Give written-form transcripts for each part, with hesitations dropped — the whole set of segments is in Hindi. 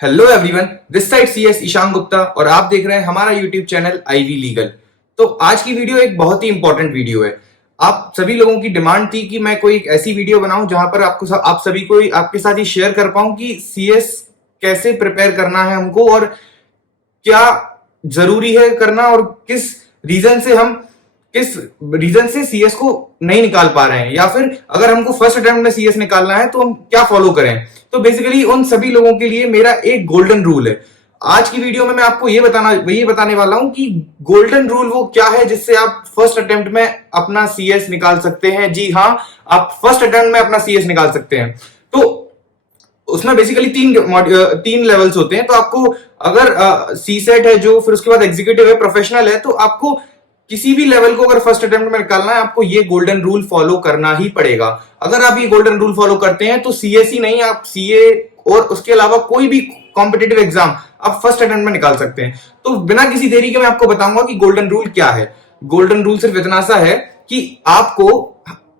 Hello everyone, this side CS Ishan Gupta और आप देख रहे हैं हमारा यूट्यूब चैनल आईवी लीगल। तो आज की वीडियो एक बहुत ही इंपॉर्टेंट वीडियो है। आप सभी लोगों की डिमांड थी कि मैं कोई एक ऐसी वीडियो बनाऊं जहां पर आप सभी को आपके साथ ही शेयर कर पाऊं कि सीएस कैसे प्रिपेयर करना है हमको और क्या जरूरी है करना और किस रीजन से सीएस को नहीं निकाल पा रहे हैं, या फिर अगर हमको फर्स्ट अटेम्प्ट में सीएस निकालना है तो हम क्या फॉलो करें। तो बेसिकली उन सभी लोगों के लिए मेरा एक गोल्डन रूल है। आज की वीडियो में मैं आपको ये बताने वाला हूं कि गोल्डन रूल वो क्या है जिससे आप फर्स्ट अटेम्प्ट में अपना सीएस निकाल सकते हैं। जी हाँ, आप फर्स्ट अटेम्प्ट में अपना सीएस निकाल सकते हैं। तो उसमें बेसिकली तीन लेवल्स होते हैं। तो आपको अगर सी सेट है जो, फिर उसके बाद एग्जीक्यूटिव है, प्रोफेशनल है, तो आपको किसी भी लेवल को अगर फर्स्ट अटेम्प्ट में निकालना है आपको ये गोल्डन रूल फॉलो करना ही पड़ेगा। अगर आप ये गोल्डन रूल फॉलो करते हैं तो सीएस ही नहीं, आप सीए और उसके अलावा कोई भी कॉम्पिटिटिव एग्जाम आप फर्स्ट अटेम्प्ट में निकाल सकते हैं। तो बिना किसी देरी के मैं आपको बताऊंगा कि गोल्डन रूल क्या है। गोल्डन रूल सिर्फ इतना सा है कि आपको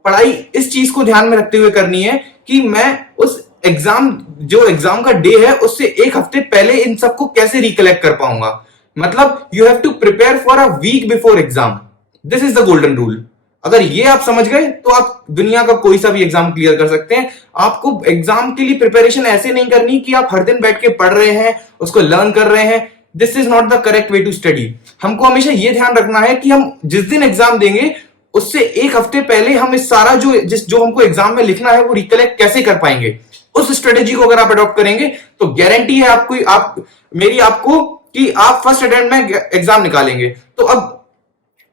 पढ़ाई इस चीज को ध्यान में रखते हुए करनी है कि मैं उस एग्जाम का डे है उससे एक हफ्ते पहले इन सबको कैसे रिकलेक्ट कर पाऊंगा। मतलब you have to prepare for a week before exam. This is the golden rule. अगर ये आप समझ गए तो आप दुनिया का कोई सा भी एग्जाम क्लियर कर सकते हैं। आपको एग्जाम के लिए प्रिपरेशन ऐसे नहीं करनी कि आप हर दिन बैठ के पढ़ रहे हैं, उसको लर्न कर रहे हैं। This is not the correct way to study. हमको हमेशा ये ध्यान रखना है कि हम जिस दिन एग्जाम देंगे उससे एक हफ्ते पहले हम इस सारा जो हमको एग्जाम में लिखना है वो रिकलेक्ट कैसे कर पाएंगे। उस स्ट्रेटेजी को अगर आप अडॉप्ट करेंगे तो गारंटी है आपको कि आप फर्स्ट अटेम्प्ट में एग्जाम निकालेंगे। तो अब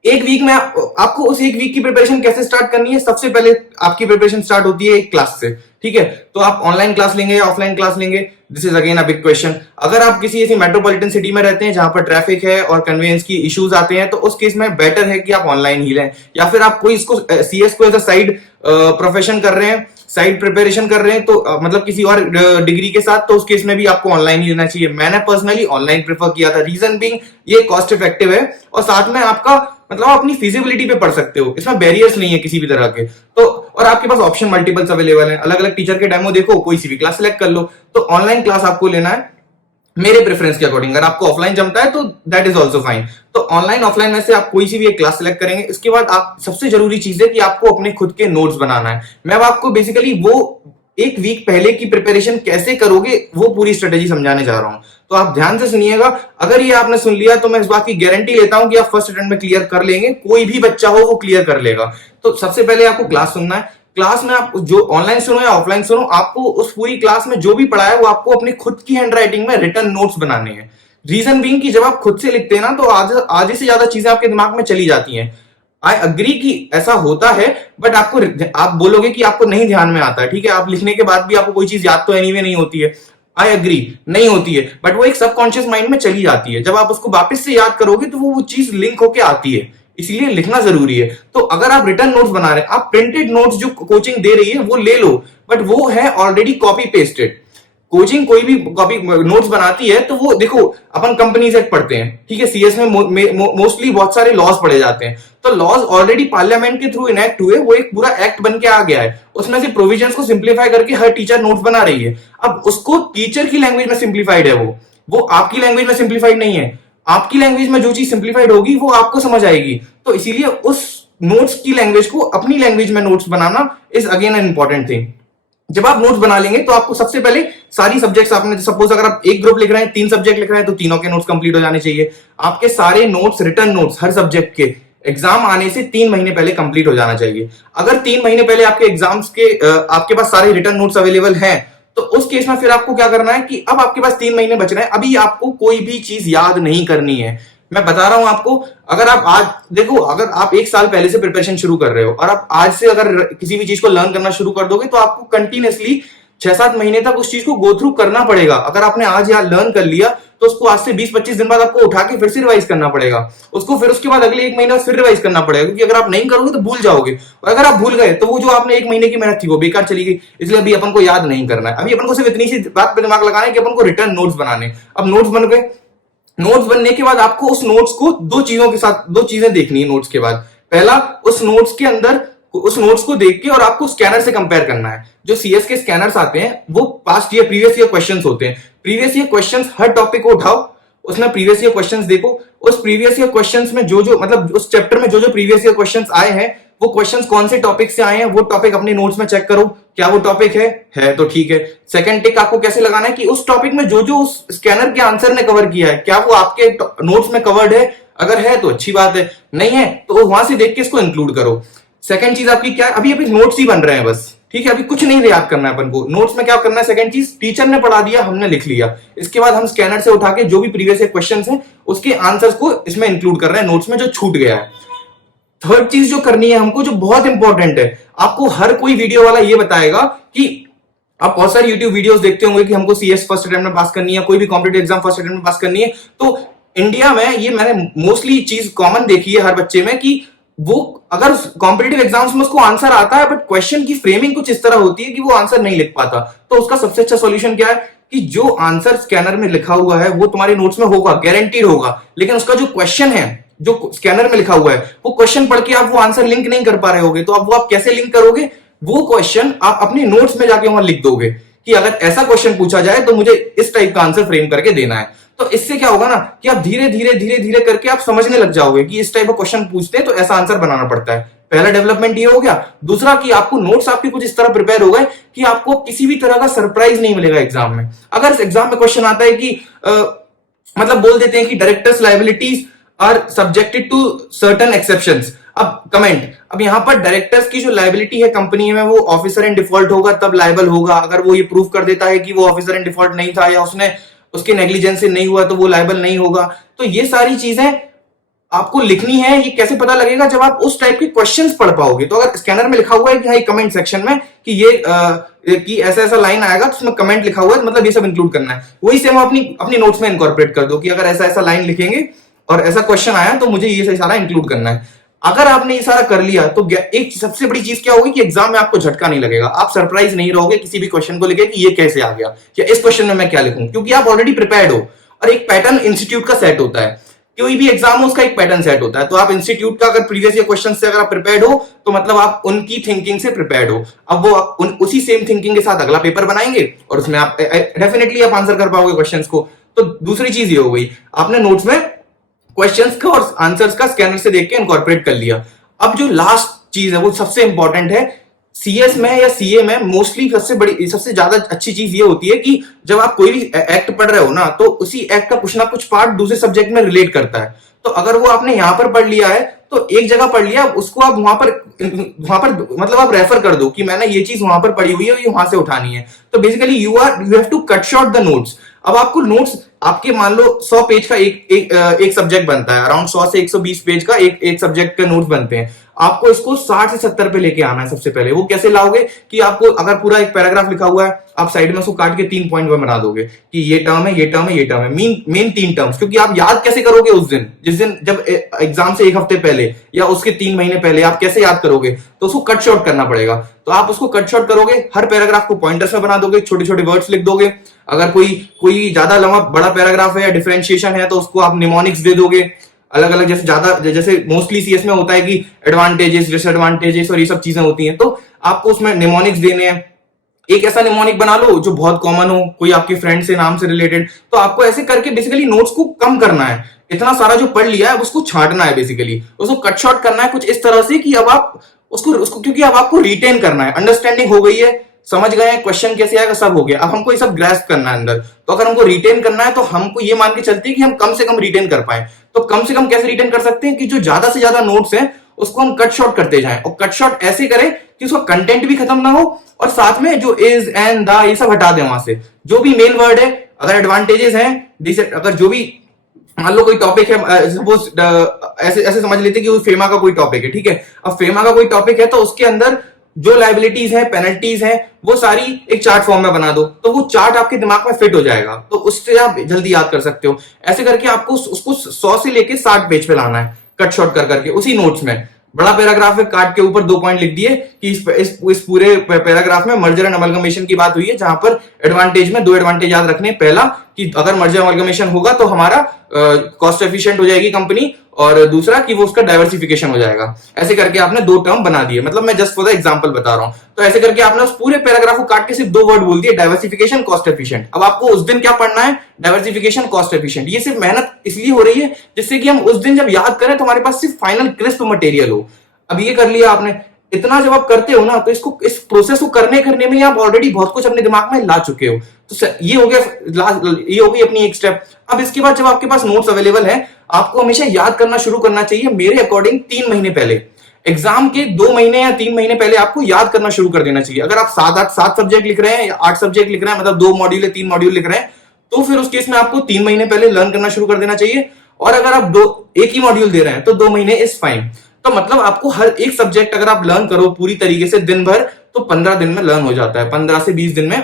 एक वीक में आपको उस एक वीक की प्रिपरेशन कैसे स्टार्ट करनी है। सबसे पहले आपकी प्रिपरेशन स्टार्ट होती है एक क्लास से, ठीक है। तो आप ऑनलाइन क्लास लेंगे या ऑफलाइन क्लास लेंगे, this is again a big question. अगर आप किसी ऐसी मेट्रोपॉलिटन सिटी में रहते हैं जहां पर ट्रैफिक है और कन्वेंस की इश्यूज आते हैं तो उस केस में बेटर है कि आप ऑनलाइन ही लें, या फिर आप कोई इसको सीएस को एज अ साइड प्रोफेशन कर रहे हैं, साइड प्रिपरेशन कर रहे हैं, तो मतलब किसी और डिग्री के साथ, तो उस केस में भी आपको ऑनलाइन ही लेना चाहिए। मैंने पर्सनली ऑनलाइन प्रेफर किया था। रीजन बीइंग ये कॉस्ट इफेक्टिव है और साथ में आपका मतलब आप अपनी फिजिबिलिटी पे पढ़ सकते हो, इसमें बैरियर्स नहीं है किसी भी तरह के। तो और आपके पास ऑप्शन मल्टीपल्स अवेलेबल है, अलग अलग टीचर के डेमो देखो, कोई सी भी क्लास सिलेक्ट कर लो। तो ऑनलाइन क्लास आपको लेना है मेरे प्रेफरेंस के अकॉर्डिंग। अगर आपको ऑफलाइन जमता है तो दैट इज ऑल्सो फाइन। तो ऑनलाइन ऑफलाइन में से आप कोई सी भी एक क्लास सिलेक्ट करेंगे। इसके बाद आप सबसे जरूरी चीज है कि आपको अपने खुद के नोट्स बनाना है। मैं अब आपको बेसिकली वो एक वीक पहले की प्रिपरेशन कैसे करोगे वो पूरी स्ट्रेटेजी समझाने जा रहा हूं। तो आप ध्यान से सुनिएगा। अगर ये आपने सुन लिया तो मैं इस बात की गारंटी लेता हूं कि आप फर्स्ट अटेम्प्ट में क्लियर कर लेंगे। कोई भी बच्चा हो वो क्लियर कर लेगा। तो सबसे पहले आपको क्लास सुनना है। क्लास में आप जो ऑनलाइन सुनो या ऑफलाइन सुनो, आपको उस पूरी क्लास में जो भी पढ़ा है वो आपको अपनी खुद की हैंडराइटिंग में रिटन नोट्स बनाने हैं। रीजन बीइंग कि जब आप खुद से लिखते हैं ना तो आधे से ज्यादा चीजें आपके दिमाग में चली जाती हैं। आई अग्री कि ऐसा होता है, बट आप बोलोगे कि आपको नहीं ध्यान में आता है, ठीक है। आप लिखने के बाद भी आपको कोई चीज याद तो एनीवे नहीं होती है। आई अग्री, नहीं होती है, बट वो एक सबकॉन्शियस माइंड में चली जाती है। जब आप उसको वापस से याद करोगे तो वो चीज लिंक होके आती है। इसलिए लिखना जरूरी है। तो अगर आप रिटर्न नोट्स बना रहे हैं, आप प्रिंटेड नोट्स जो कोचिंग दे रही है वो ले लो, बट वो है ऑलरेडी कॉपी पेस्टेड। कोचिंग कोई भी कॉपी नोट्स बनाती है तो वो देखो, अपन कंपनीज एक्ट पढ़ते हैं, ठीक है। सीएस में मोस्टली बहुत सारे लॉज पढ़े जाते हैं। तो लॉज ऑलरेडी पार्लियामेंट के थ्रू इनेक्ट हुए, वो एक पूरा एक्ट बन के आ गया है। उसमें से प्रोविजंस को सिंप्लीफाई करके हर टीचर नोट्स बना रही है। अब उसको टीचर की लैंग्वेज में सिंप्लीफाइड है, वो आपकी लैंग्वेज में सिंप्लीफाइड नहीं है। आपकी लैंग्वेज में जो चीज सिंप्लीफाइड होगी वो आपको समझ आएगी। तो इसीलिए उस नोट्स की लैंग्वेज को अपनी लैंग्वेज में notes banana is again an important thing. जब आप नोट्स बना लेंगे तो आपको सबसे पहले सारी सब्जेक्ट्स, आपने सपोज अगर आप एक ग्रुप लिख रहे हैं, 3 सब्जेक्ट लिख रहे हैं, तो तीनों के नोट्स कंप्लीट हो जाने चाहिए। आपके सारे नोट्स, रिटर्न नोट्स हर सब्जेक्ट के एग्जाम आने से 3 महीने पहले कंप्लीट हो जाना चाहिए। अगर 3 महीने पहले आपके एग्जाम्स के आपके पास सारे रिटर्न नोट्स अवेलेबल हैं तो उस केस में फिर आपको क्या करना है कि अब आपके पास 3 महीने बच रहे हैं। अभी आपको कोई भी चीज याद नहीं करनी है। मैं बता रहा हूं आपको, अगर आप आज देखो, अगर आप 1 साल पहले से प्रिपरेशन शुरू कर रहे हो और आप आज से अगर किसी भी चीज को लर्न करना शुरू कर दोगे तो आपको कंटिन्यूअसली 6-7 महीने तक उस चीज को गो थ्रू करना पड़ेगा। अगर आपने आज यहाँ लर्न कर लिया तो उसको आज से 20-25 दिन बाद आपको उठा के फिर से रिवाइज करना पड़ेगा। उसको फिर उसके बाद अगले 1 महीने फिर रिवाइज करना पड़ेगा, क्योंकि अगर आप नहीं करोगे तो भूल जाओगे। और अगर आप भूल गए तो वो जो आपने 1 महीने की मेहनत थी वो बेकार चली गई। इसलिए अभी अपन को याद नहीं करना है। अभी अपन को सिर्फ इतनी सी बात पे दिमाग लगाना है कि अपन को रिटर्न नोट्स बनाने। अब नोट्स बन गए, नोट्स बनने के बाद आपको उस नोट्स को 2 चीजें देखनी है। नोट्स के बाद पहला, उस नोट्स के अंदर उस नोट्स को देख के और आपको स्कैनर से कंपेयर करना है। जो सीएस के स्कैनर्स आते हैं वो past year previous year questions होते हैं। प्रीवियस ईयर क्वेश्चंस हर टॉपिक को उठाओ, उसमें प्रीवियस ईयर क्वेश्चंस देखो, उस प्रीवियस ईयर क्वेश्चंस में जो मतलब उस चैप्टर में जो प्रीवियस ईयर क्वेश्चंस आए हैं वो क्वेश्चंस कौन से टॉपिक से आए हैं वो टॉपिक अपने नोट्स में चेक करो, क्या वो टॉपिक है तो ठीक है। सेकंड टिक आपको कैसे लगाना है कि उस टॉपिक में जो उस स्कैनर के आंसर ने कवर किया है क्या वो आपके नोट्स में कवर्ड है, अगर है तो अच्छी बात है, नहीं है तो वहां से देख के इसको इंक्लूड करो। सेकंड चीज आपकी क्या है, अभी नोट्स ही बन रहे हैं बस, ठीक है, अभी कुछ नहीं याद करना है अपन को। नोट्स में क्या करना है, सेकंड चीज टीचर ने पढ़ा दिया, हमने लिख लिया, इसके बाद हम स्कैनर से उठा के जो भी प्रीवियस क्वेश्चन हैं उसके आंसर्स को इसमें इंक्लूड कर रहे हैं नोट्स में जो छूट गया है। थर्ड चीज जो करनी है हमको, जो बहुत इंपॉर्टेंट है, आपको हर कोई वीडियो वाला ये बताएगा कि आप बहुत सारे यूट्यूब वीडियोस देखते होंगे कि हमको सीएस फर्स्ट अटेम्प्ट में पास करनी है, कोई भी कॉम्पिटिटिव एग्जाम फर्स्ट अटेम्प्ट में पास करनी है। तो इंडिया में ये मैंने मोस्टली चीज कॉमन देखी है हर बच्चे में कि वो अगर कॉम्पिटिटिव एग्जाम्स में उसको आंसर आता है बट क्वेश्चन की फ्रेमिंग कुछ इस तरह होती है कि वो आंसर नहीं लिख पाता। तो उसका सबसे अच्छा सॉल्यूशन क्या है कि जो आंसर स्कैनर में लिखा हुआ है वो तुम्हारे नोट्स में होगा, गारंटीड होगा, लेकिन उसका जो क्वेश्चन है जो स्कैनर में लिखा हुआ है वो क्वेश्चन पढ़ के आप वो आंसर लिंक नहीं कर पा रहे होगे। तो अब वो आप कैसे लिंक करोगे, वो क्वेश्चन आप अपने नोट्स में जाके वहां लिख दोगे कि अगर ऐसा क्वेश्चन पूछा जाए तो मुझे इस टाइप का आंसर फ्रेम करके देना है। तो इससे क्या होगा ना कि आप धीरे धीरे करके आप समझने लग जाओगे कि इस टाइप का क्वेश्चन पूछते हैं तो ऐसा आंसर बनाना पड़ता है। पहला डेवलपमेंट ये हो गया। दूसरा कि आपको नोट्स आपके कुछ इस तरह प्रिपेयर हो गए कि आपको किसी भी तरह का सरप्राइज नहीं मिलेगा एग्जाम में। अगर एग्जाम में क्वेश्चन आता है कि मतलब बोल देते हैं कि directors liabilities are subjected to certain exceptions. अब कमेंट, अब यहां पर डायरेक्टर्स की जो लायबिलिटी है कंपनी में वो ऑफिसर इन डिफॉल्ट होगा तब लायबल होगा। अगर वो ये प्रूव कर देता है कि वो ऑफिसर इन डिफॉल्ट नहीं था या उसने उसके नेग्लिजेंस से नहीं हुआ तो वो लायबल नहीं होगा। तो ये सारी चीजें आपको लिखनी है। ये कैसे पता लगेगा, जब आप उस टाइप के क्वेश्चंस पढ़ पाओगे। तो अगर स्कैनर में लिखा हुआ है कि हाँ कमेंट सेक्शन में कि ये कि ऐसा ऐसा लाइन आएगा तो उसमें कमेंट लिखा हुआ है मतलब ये सब इंक्लूड करना है, वही सेम अपनी नोट्स में इनकॉर्पोरेट कर दो कि अगर ऐसा ऐसा लाइन लिखेंगे और ऐसा क्वेश्चन आया तो मुझे ये सारा इंक्लूड करना है। अगर आपने ये सारा कर लिया तो एक सबसे बड़ी चीज क्या होगी कि एग्जाम में आपको झटका नहीं लगेगा, आप सरप्राइज नहीं रहोगे किसी भी क्वेश्चन को लेके कि ये कैसे आ गया या इस क्वेश्चन में मैं क्या लिखूं, क्योंकि आप ऑलरेडी प्रिपेयर्ड हो। और एक पैटर्न इंस्टीट्यूट का सेट होता है, कोई भी एग्जाम हो उसका एक पैटर्न सेट होता है। तो आप इंस्टीट्यूट का अगर प्रीवियस ईयर क्वेश्चन से अगर आप प्रिपेयर्ड हो तो मतलब आप उनकी थिंकिंग से प्रिपेयर्ड हो। अब वो उसी सेम थिंकिंग के साथ अगला पेपर बनाएंगे और उसमें आप डेफिनेटली आप आंसर कर पाओगे क्वेश्चंस को। तो दूसरी चीज ये हो गई, आपने नोट्स में क्वेश्चंस का और आंसर्स का स्कैनर से देख के इनकॉर्पोरेट कर लिया। अब जो लास्ट चीज है वो सबसे इंपॉर्टेंट है। सीएस में या सीए में मोस्टली सबसे ज्यादा अच्छी चीज ये होती है कि जब आप कोई भी एक्ट पढ़ रहे हो ना तो उसी एक्ट का कुछ ना कुछ पार्ट दूसरे सब्जेक्ट में रिलेट करता है। तो अगर वो आपने यहां पर पढ़ लिया है तो एक जगह पढ़ लिया, उसको आप वहां पर मतलब आप रेफर कर दो कि मैंने ये चीज वहां पर पढ़ी हुई है, ये वहां से उठानी है। तो basically you have to cut short the notes. अब आपको नोट्स आपके मान लो 100 पेज का एक सब्जेक्ट बनता है, अराउंड 100 से 120 पेज का एक सब्जेक्ट के नोट्स बनते हैं। आपको इसको 60 से 70 पे लेके आना है सबसे पहले। वो कैसे लाओगे कि आपको अगर पूरा एक पैराग्राफ लिखा हुआ है आप साइड में उसको काट के 3 पॉइंट में बना दोगे कि ये टर्म है, ये टर्म है, ये टर्म है, मेन 3 टर्म्स। क्योंकि आप याद कैसे करोगे उस दिन, जिस दिन जब एग्जाम से 1 हफ्ते पहले या उसके 3 महीने पहले आप कैसे याद करोगे, तो उसको कट शॉर्ट करना पड़ेगा। तो आप उसको कट शॉर्ट करोगे, हर पैराग्राफ को पॉइंटर्स में बना दोगे, छोटे छोटे वर्ड्स लिख दोगे। अगर कोई ज्यादा लंबा बड़ा पैराग्राफ है या डिफरेंशिएशन है तो उसको आप निमोनिक्स दे दोगे अलग अलग, जैसे मोस्टली सीएस में होता है कि एडवांटेजेस, डिसएडवांटेजेस और ये सब चीजें होती हैं, तो आपको उसमें निमोनिक्स देने हैं। एक ऐसा निमोनिक बना लो जो बहुत कॉमन हो, कोई आपके फ्रेंड से नाम से रिलेटेड। तो आपको ऐसे करके बेसिकली नोट्स को कम करना है। इतना सारा जो पढ़ लिया है उसको छांटना है, बेसिकली उसको कट शॉर्ट करना है कुछ इस तरह से कि अब आप उसको क्योंकि अब आपको रिटेन करना है। अंडरस्टैंडिंग हो गई है, समझ गए हैं क्वेश्चन कैसे आएगा, सब हो गया। अब हमको ये सब ग्रैस्प करना है अंदर। तो अगर हमको रिटेन करना है तो हमको ये मान के चलते हैं कि हम कम से कम रिटेन कर पाए। तो कम से कम कैसे रिटेन कर सकते हैं कि जो ज्यादा से ज्यादा नोट्स हैं उसको हम कट शॉर्ट करते जाएं, और कट शॉर्ट ऐसे करें कि उसका कंटेंट भी खत्म ना हो और साथ में जो इज एंड द ये सब हटा दें वहां से। जो भी मेन वर्ड है, अगर एडवांटेजेस हैं, अगर जो भी मान लो कोई टॉपिक है, सपोज ऐसे समझ लेते कि फेमा का कोई टॉपिक है, ठीक है। अब फेमा का कोई टॉपिक है तो उसके अंदर जो लायबिलिटीज हैं, पेनल्टीज हैं, वो सारी एक चार्ट फॉर्म में बना दो, तो वो चार्ट आपके दिमाग में फिट हो जाएगा, तो उससे आप जल्दी याद कर सकते हो। ऐसे करके आपको उसको 100 से लेके 60 पेज पे लाना है, कट शॉर्ट कर करके उसी नोट्स में। बड़ा पैराग्राफ है, काट के ऊपर 2 पॉइंट लिख दिए कि इस पूरे पैराग्राफ में मर्जर एंड अमलगमेशन की बात हुई है, जहां पर एडवांटेज में 2 एडवांटेज याद रखने। पहला कि अगर मर्जर अमलगमेशन होगा तो हमारा कॉस्ट एफिशिएंट हो जाएगी कंपनी, और दूसरा कि वो उसका डाइवर्सिफिकेशन हो जाएगा। ऐसे करके आपने दो टर्म बना दिए, मतलब मैं जस्ट फॉर द एग्जांपल बता रहा हूं। तो ऐसे करके आपने उस पूरे पैराग्राफ को काट के सिर्फ दो वर्ड बोल दिए, डाइवर्सिफिकेशन कॉस्ट एफिशिएंट। अब आपको उस दिन क्या पढ़ना है, डाइवर्सिफिकेशन कॉस्ट एफिशिएंट। ये सिर्फ मेहनत इसलिए हो रही है जिससे कि हम उस दिन जब याद करें तो हमारे पास सिर्फ फाइनल क्रिस्प मटेरियल हो। अब ये कर लिया आपने, इतना जब आप करते हो ना तो इसको, इस प्रोसेस को करने में आप ऑलरेडी बहुत कुछ अपने दिमाग में ला चुके हो। तो ये हो गया, ये हो गई अपनी एक स्टेप। अब इसके बाद जब आपके पास नोट्स अवेलेबल है, आपको हमेशा याद करना शुरू करना चाहिए मेरे अकॉर्डिंग 3 महीने पहले। एग्जाम के 2 महीने या 3 महीने पहले आपको याद करना शुरू कर देना चाहिए। अगर आप 7 सब्जेक्ट लिख रहे हैं या 8 सब्जेक्ट लिख रहे हैं, मतलब 2 मॉड्यूल या 3 मॉड्यूल लिख रहे हैं, तो फिर उस केस में आपको 3 महीने पहले लर्न करना शुरू कर देना चाहिए। और अगर आप एक ही मॉड्यूल दे रहे हैं तो 2 महीने इज फाइन। तो मतलब आपको हर एक सब्जेक्ट अगर आप लर्न करो पूरी तरीके से दिन भर, तो 15 दिन में लर्न हो जाता है। 15 से 20 दिन में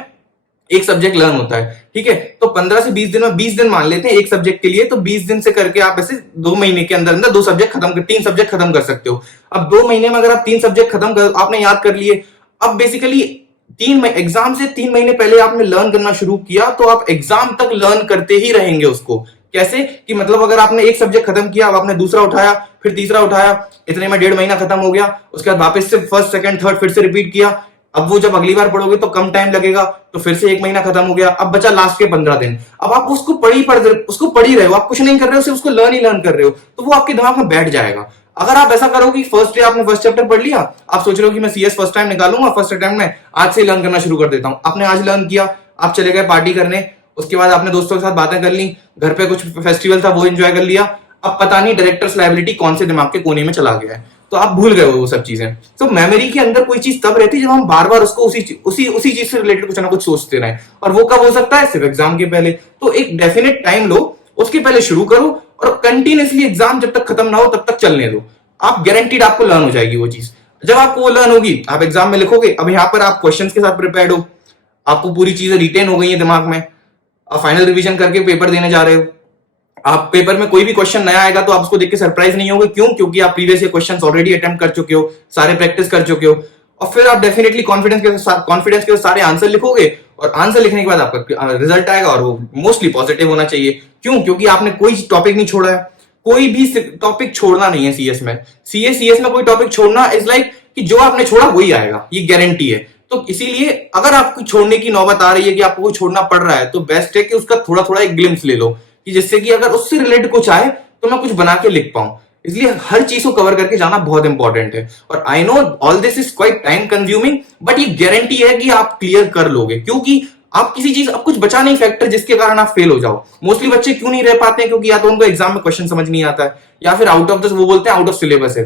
एक सब्जेक्ट लर्न होता है, ठीक है। तो 15 से 20 दिन में 20 दिन मान लेते हैं एक सब्जेक्ट के लिए, तो 20 दिन से करके आप ऐसे 2 महीने के अंदर अंदर 3 सब्जेक्ट खत्म कर सकते हो। अब 2 महीने में अगर आप 3 सब्जेक्ट आपने याद कर लिए, अब बेसिकली एग्जाम से 3 महीने पहले आपने लर्न करना शुरू किया, तो आप एग्जाम तक लर्न करते ही रहेंगे उसको। कैसे कि मतलब अगर आपने एक सब्जेक्ट खत्म किया, अब आपने दूसरा उठाया, फिर तीसरा उठाया, इतने में 1.5 महीना खत्म हो गया। उसके बाद वापस से फर्स्ट, सेकंड, थर्ड फिर से रिपीट किया। अब वो जब अगली बार पढ़ोगे तो कम टाइम लगेगा, तो फिर से 1 महीना खत्म हो गया। अब बचा लास्ट के 15 दिन। अब आप उसको पढ़ ही रहे हो, आप कुछ नहीं कर रहे हो, सिर्फ उसको लर्न कर रहे हो, तो वो आपके दिमाग में बैठ जाएगा। अगर आप ऐसा करोगे, फर्स्ट डे आपने फर्स्ट चैप्टर पढ़ लिया, आप सोच रहे हो कि मैं सीएस फर्स्ट टाइम निकालूंगा, फर्स्ट अटेम्प्ट में आज से लर्न करना शुरू कर देता हूं। आपने आज लर्न किया, आप चले गए पार्टी करने, उसके बाद आपने दोस्तों के साथ बातें कर ली, घर पे कुछ फेस्टिवल था वो एंजॉय कर लिया। अब पता नहीं डायरेक्टर्स लायबिलिटी कौन से दिमाग के कोने में चला गया है, तो आप भूल गए वो सब चीजें। तो मेमोरी के अंदर कोई चीज तब रहती है जब हम बार बार उसको उसी चीज से रिलेटेड कुछ ना कुछ सोचते रहे, और वो कब हो सकता है, सिर्फ एग्जाम के पहले। तो एक डेफिनेट टाइम लो, उसके पहले शुरू करो, और कंटिन्यूसली एग्जाम जब तक खत्म ना हो तब तक चलने दो। आप गारंटीड आपको लर्न हो जाएगी वो चीज। जब आपको वो लर्न होगी, आप एग्जाम में लिखोगे। अब यहाँ पर आप क्वेश्चंस के साथ प्रिपेयर्ड हो, आपको पूरी चीजें रिटेन हो गई है दिमाग में, आप फाइनल रिवीजन करके पेपर देने जा रहे हो। आप पेपर में कोई भी क्वेश्चन नया आएगा तो आप उसको देख के सरप्राइज नहीं होगे। क्यों? क्योंकि आप previous year questions already attempt कर चुके हो, सारे प्रैक्टिस कर चुके हो, और फिर आप डेफिनेटली कॉन्फिडेंस के साथ सारे आंसर लिखोगे, और आंसर लिखने के बाद आपका रिजल्ट आएगा, और वो मोस्टली पॉजिटिव होना चाहिए। क्यों? क्योंकि आपने कोई टॉपिक नहीं छोड़ा है। कोई भी टॉपिक छोड़ना नहीं है सीएस में। सीएस में कोई टॉपिक छोड़ना इज लाइक कि जो आपने छोड़ा वही आएगा, ये गारंटी है। तो इसीलिए अगर आपको छोड़ने की नौबत आ रही है कि आपको कोई छोड़ना पड़ रहा है, तो बेस्ट है कि उसका थोड़ा थोड़ा एक ग्लिम्स ले लो, कि जिससे कि अगर उससे रिलेटेड कुछ आए तो मैं कुछ बना के लिख पाऊं। इसलिए हर चीज को कवर करके जाना बहुत इंपॉर्टेंट है। और I know all this is quiet time consuming, but ये गारंटी है कि आप क्लियर कर लोगे, क्योंकि आप किसी चीज, अब कुछ बचा नहीं फैक्टर जिसके कारण आप फेल हो जाओ। मोस्टली बच्चे क्यों नहीं रह पाते हैं? क्योंकि या तो उनको एग्जाम में क्वेश्चन समझ नहीं आता है, या फिर आउट ऑफ द, वो बोलते हैं आउट ऑफ सिलेबस है।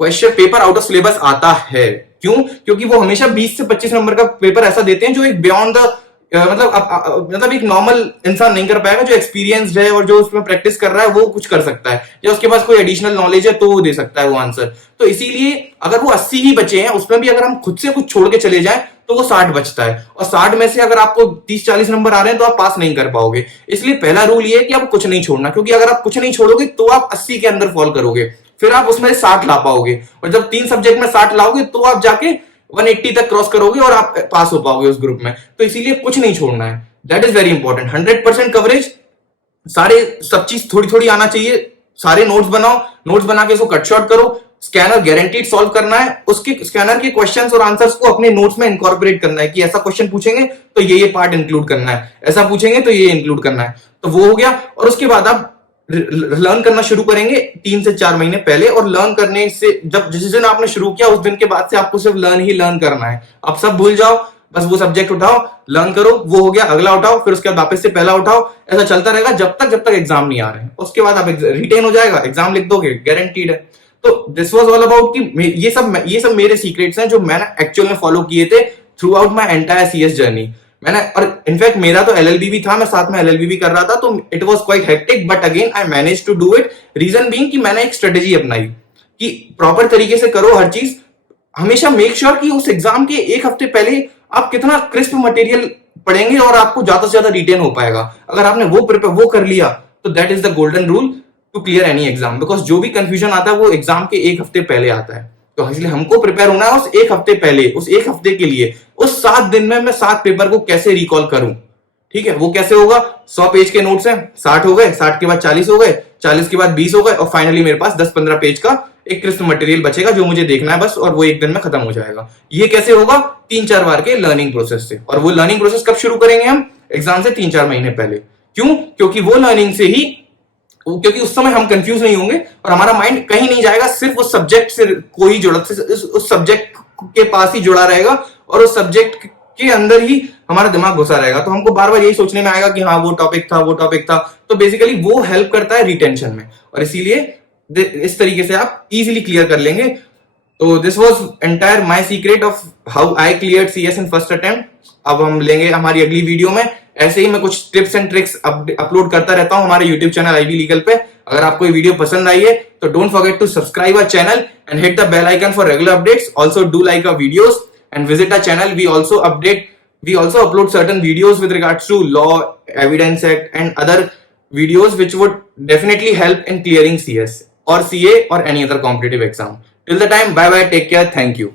Question paper out of syllabus आता है, क्यों? क्योंकि वो हमेशा 20 से 25 नंबर का पेपर ऐसा देते हैं जो एक बियॉन्ड द मतलब एक नॉर्मल इंसान नहीं कर पाएगा। जो एक्सपीरियंस्ड है और जो उसमें प्रैक्टिस कर रहा है वो कुछ कर सकता है, या उसके पास कोई एडिशनल नॉलेज है तो वो दे सकता है वो आंसर। तो इसीलिए अगर वो 80 ही बचे हैं, उसमें भी अगर हम खुद से कुछ छोड़ के चले जाएं तो वो 60 बचता है, और 60 में से अगर आपको 30-40 नंबर आ रहे हैं तो आप पास नहीं कर पाओगे। इसलिए पहला रूल ये है कि आप कुछ नहीं छोड़ना, क्योंकि अगर आप कुछ नहीं छोड़ोगे तो आप 80 के अंदर फॉल करोगे, फिर आप उसमें 60 ला पाओगे, और जब 3 सब्जेक्ट में 60 लाओगे तो आप जाके 180 तक क्रॉस करोगे और आप पास हो पाओगे उस ग्रुप में। तो इसीलिए कुछ नहीं छोड़ना है, that is very important. 100% coverage, सब चीज थोड़ी थोड़ी आना चाहिए। सारे नोट्स बनाओ, नोट्स बना के इसको कट शॉर्ट करो। स्कैनर गारंटीड सॉल्व करना है, उसके स्कैनर के क्वेश्चंस और आंसर्स को अपने नोट्स में इनकॉर्पोरेट करना है, कि ऐसा क्वेश्चन पूछेंगे तो ये पार्ट इंक्लूड करना है, ऐसा पूछेंगे तो ये इंक्लूड करना है। तो वो हो गया, और उसके बाद आप लर्न करना शुरू करेंगे 3 से 4 महीने पहले। और लर्न करने से, जब जिस दिन आपने शुरू किया उस दिन के बाद से आपको सिर्फ लर्न ही लर्न करना है। आप सब भूल जाओ, बस वो सब्जेक्ट उठाओ, लर्न करो, वो हो गया, अगला उठाओ, फिर उसके बाद वापस से पहला उठाओ। ऐसा चलता रहेगा जब तक एग्जाम नहीं आ रहे हैं। उसके बाद आप रिटेन हो जाएगा, एग्जाम लिख दोगे, गारंटीड है। तो दिस वाज ऑल अबाउट कि ये सब मेरे सीक्रेट्स हैं जो मैंने एक्चुअल में फॉलो किए थे through out my entire CS journey. मैंने, और इनफैक्ट मेरा तो एलएलबी भी था, मैं साथ में एलएलबी भी कर रहा था, तो it was quite hectic, but again I manage to do it. Reason being कि मैंने एक स्ट्रेटेजी अपनाई कि प्रॉपर तरीके से करो हर चीज। हमेशा मेक श्योर कि उस एग्जाम के 1 हफ्ते पहले आप कितना क्रिस्प मटेरियल पढ़ेंगे और आपको ज्यादा से ज्यादा रिटेन हो पाएगा। अगर आपने वो कर लिया तो that is the golden rule to clear any exam, because जो भी कंफ्यूजन आता है वो एग्जाम के 1 हफ्ते पहले आता है। तो इसलिए हमको प्रिपेयर होना है उस 1 हफ्ते पहले, उस 1 हफ्ते के लिए। उस 7 दिन में मैं 7 पेपर को कैसे रिकॉल करूं, ठीक है, वो कैसे होगा? 100 पेज के नोट्स हैं, 60 हो गए, 60 के बाद 40 हो गए, 40 के बाद 20 हो गए, और फाइनली मेरे पास 10-15 पेज का एक क्रिस्प मटेरियल बचेगा जो मुझे देखना है बस, और वो एक दिन में खत्म हो जाएगा। ये कैसे होगा? 3-4 बार के लर्निंग प्रोसेस से। और वो लर्निंग प्रोसेस कब शुरू करेंगे हम? एग्जाम से 3-4 महीने पहले। क्यों? क्योंकि वो लर्निंग से ही, क्योंकि उस समय हम कंफ्यूज नहीं होंगे और हमारा माइंड कहीं नहीं जाएगा, सिर्फ उस सब्जेक्ट से कोई जुड़ा, उस सब्जेक्ट के पास ही जुड़ा रहेगा और उस सब्जेक्ट के अंदर ही हमारा दिमाग घुसा रहेगा। तो हमको बार बार यही सोचने में आएगा कि हाँ वो टॉपिक था, वो टॉपिक था। तो बेसिकली वो हेल्प करता है रिटेंशन में, और इसीलिए इस तरीके से आप इजीली क्लियर कर लेंगे। तो this was entire my secret of how I cleared CS in first attempt. अब हम लेंगे हमारी अगली वीडियो में, ऐसे ही मैं कुछ टिप्स एंड ट्रिक्स अपलोड करता रहता हूं हमारे यूट्यूब चैनल IB लीगल पे। अगर आपको ये वीडियो पसंद आई है तो don't forget to subscribe our channel and hit the bell icon for regular updates. Also do like our videos and visit our channel. We also upload certain videos with regards to law, evidence act and other videos which would definitely help in clearing CS or CA or any other competitive exam. Till the time, bye bye, take care, thank you.